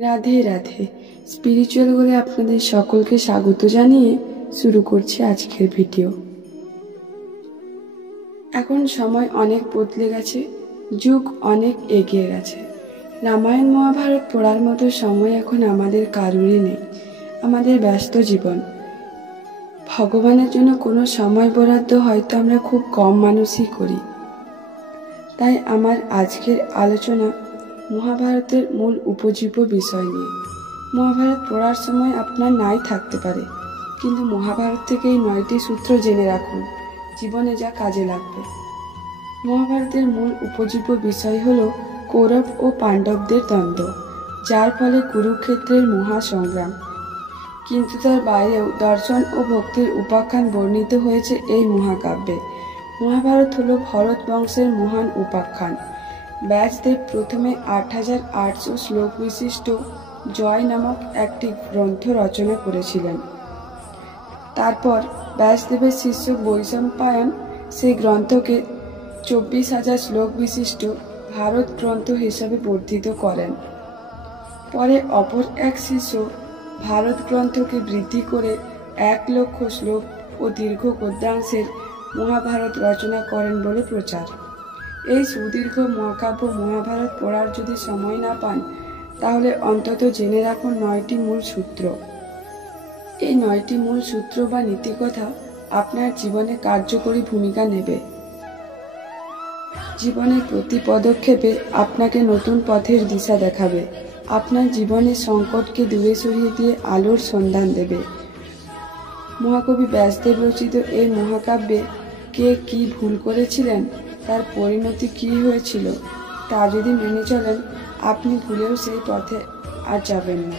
Radhe Radhe spiritual গোলে আপনাদের সকলকে স্বাগত জানিয়ে শুরু করছি আজকের ভিডিও। এখন সময় অনেক বদলে গেছে, যুগ অনেক এগিয়ে গেছে। রামায়ণ মহাভারত পড়ার মতো সময় এখন আমাদের কারোরই নেই। আমাদের ব্যস্ত জীবন, ভগবানের জন্য কোনো সময় বরাদ্দ হয়তো আমরা খুব কম মানুষই করি। তাই আমার আজকের আলোচনা মহাভারতের মূল উপজীব্য বিষয় নিয়ে। মহাভারত পড়ার সময় আপনার নাই থাকতে পারে, কিন্তু মহাভারত থেকে এই 9টি সূত্র জেনে রাখুন, জীবনে যা কাজে লাগবে। মহাভারতের মূল উপজীব্য বিষয় হল কৌরব ও পাণ্ডবদের দ্বন্দ্ব, যার ফলে কুরুক্ষেত্রের মহাসংগ্রাম। কিন্তু তার বাইরেও দর্শন ও ভক্তির উপাখ্যান বর্ণিত হয়েছে এই মহাকাব্যে। মহাভারত হল ভরত বংশের মহান উপাখ্যান। ব্যাসদেব প্রথমে 8800 শ্লোক বিশিষ্ট জয় নামক একটি গ্রন্থ রচনা করেছিলেন। তারপর ব্যাসদেবের শিষ্য বৈশম্পায়ন সেই গ্রন্থকে 24,000 শ্লোক বিশিষ্ট ভারত গ্রন্থ হিসাবে বর্ধিত করেন। পরে অপর এক শিষ্য ভারত গ্রন্থকে বৃদ্ধি করে 1,00,000 শ্লোক ও দীর্ঘ গদ্যাংশের মহাভারত রচনা করেন বলে প্রচার। এই সুদীর্ঘ মহাকাব্য মহাভারত পড়ার যদি সময় না পান, তাহলে অন্তত জেনে রাখুন 9টি মূল সূত্র। এই 9টি মূল সূত্র বা নীতিকথা আপনার জীবনে কার্যকরী ভূমিকা নেবে। জীবনের প্রতি পদক্ষেপে আপনাকে নতুন পথের দিশা দেখাবে, আপনার জীবনের সংকটকে দূরে সরিয়ে দিয়ে আলোর সন্ধান দেবে। মহাকবি ব্যাসদেব রচিত এই মহাকাব্যে কে কি ভুল করেছিলেন, তার পরিণতি কি হয়েছিল, তা যদি মেনে চলেন, আপনি ভুলেও সেই পথে আর যাবেন না।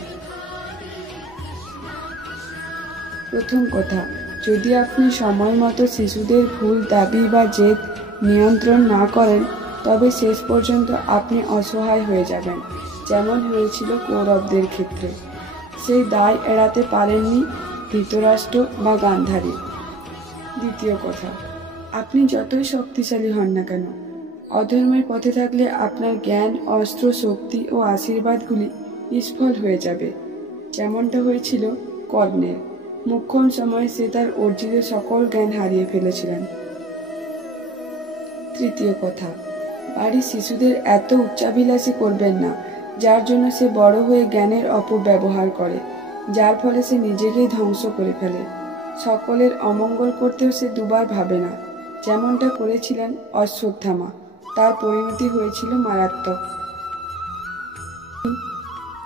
প্রথম কথা, যদি আপনি সময় মতো শিশুদের ভুল দাবি বা জেদ নিয়ন্ত্রণ না করেন, তবে শেষ পর্যন্ত আপনি অসহায় হয়ে যাবেন, যেমন হয়েছিল কৌরবদের ক্ষেত্রে। সেই দায় এড়াতে পারেননি ধৃতরাষ্ট্র বা গান্ধারী। দ্বিতীয় কথা, আপনি যতই শক্তিশালী হন না কেন, অধর্মের পথে থাকলে আপনার জ্ঞান, অস্ত্র, শক্তি ও আশীর্বাদগুলি নিষ্ফল হয়ে যাবে, যেমনটা হয়েছিল কর্ণের। মোক্ষম সময়ে সে তার অর্জিত সকল জ্ঞান হারিয়ে ফেলেছিলেন। তৃতীয় কথা, বাড়ির শিশুদের এত উচ্চাভিলাষী করবেন না, যার জন্য সে বড় হয়ে জ্ঞানের অপব্যবহার করে, যার ফলে সে নিজেকেই ধ্বংস করে ফেলে। সকলের অমঙ্গল করতেও সে দুবার ভাবে না, যেমনটা করেছিলেন অশ্বত্থামা। তার পরিণতি হয়েছিল মারাত্মক।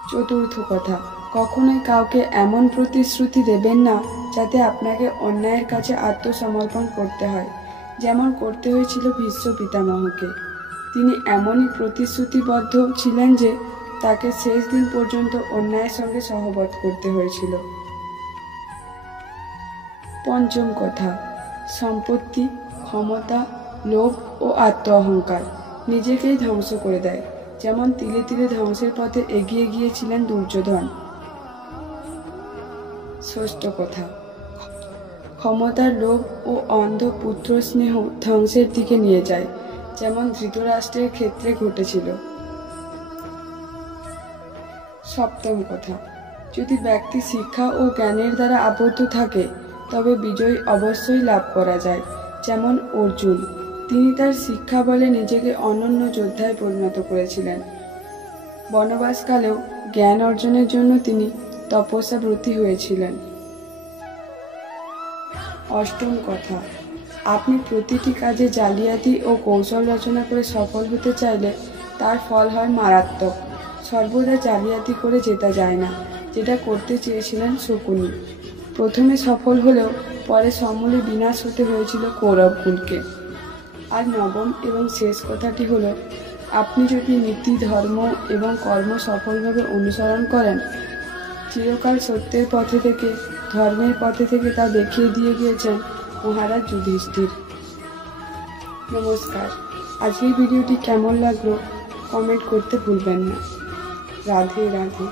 চতুর্থ কথা, কখনোই কাউকে এমন প্রতিশ্রুতি দেবেন না যাতে আপনাকে অন্যায়ের কাছে আত্মসমর্পণ করতে হয়, যেমন করতে হয়েছিল ভীষ্ম পিতামহকে। তিনি এমনই প্রতিশ্রুতিবদ্ধ ছিলেন যে তাকে শেষ দিন পর্যন্ত অন্যায়ের সঙ্গে সহবত করতে হয়েছিল। পঞ্চম কথা, সম্পত্তি, ক্ষমতা, লোভ ও আত্ম অহংকার নিজেকেই ধ্বংস করে দেয়, যেমন তিলে তিলে ধ্বংসের পথে এগিয়ে গিয়েছিলেন দুর্যোধন। ষষ্ঠ কথা, ক্ষমতার লোভ ও অন্ধ পুত্র স্নেহ ধ্বংসের দিকে নিয়ে যায়, যেমন ধৃতরাষ্ট্রের ক্ষেত্রে ঘটেছিল। সপ্তম কথা, যদি ব্যক্তি শিক্ষা ও জ্ঞানের দ্বারা আবদ্ধ থাকে, তবে বিজয় অবশ্যই লাভ করা যায়, যেমন অর্জুন। তিনি তার শিক্ষা বলে নিজেকে অনন্য যোদ্ধায় পরিণত করেছিলেন। বনবাসকালেও জ্ঞান অর্জনের জন্য তিনি তপস্যাব্রতী হয়েছিলেন। অষ্টম কথা, আপনি প্রতিটি কাজে জালিয়াতি ও কৌশল রচনা করে সফল হতে চাইলে তার ফল হয় মারাত্মক। সর্বদা জালিয়াতি করে জেতা যায় না, যেটা করতে চেয়েছিলেন শকুনি। প্রথমে সফল হলেও পরে সমূলে বিনাশ হতে হয়েছিল কৌরবকুলকে। আর নবম এবং শেষ কথাটি হলো, আপনি যদি নীতি, ধর্ম এবং কর্ম সফলভাবে অনুসরণ করেন, চিরকাল সত্যের পথে থেকে, ধর্মের পথে থেকে তা দেখিয়ে দিয়ে গিয়েছেন মহারাজ যুধিষ্ঠির। নমস্কার। আজকের ভিডিওটি কেমন লাগলো কমেন্ট করতে ভুলবেন না। রাধে রাধে।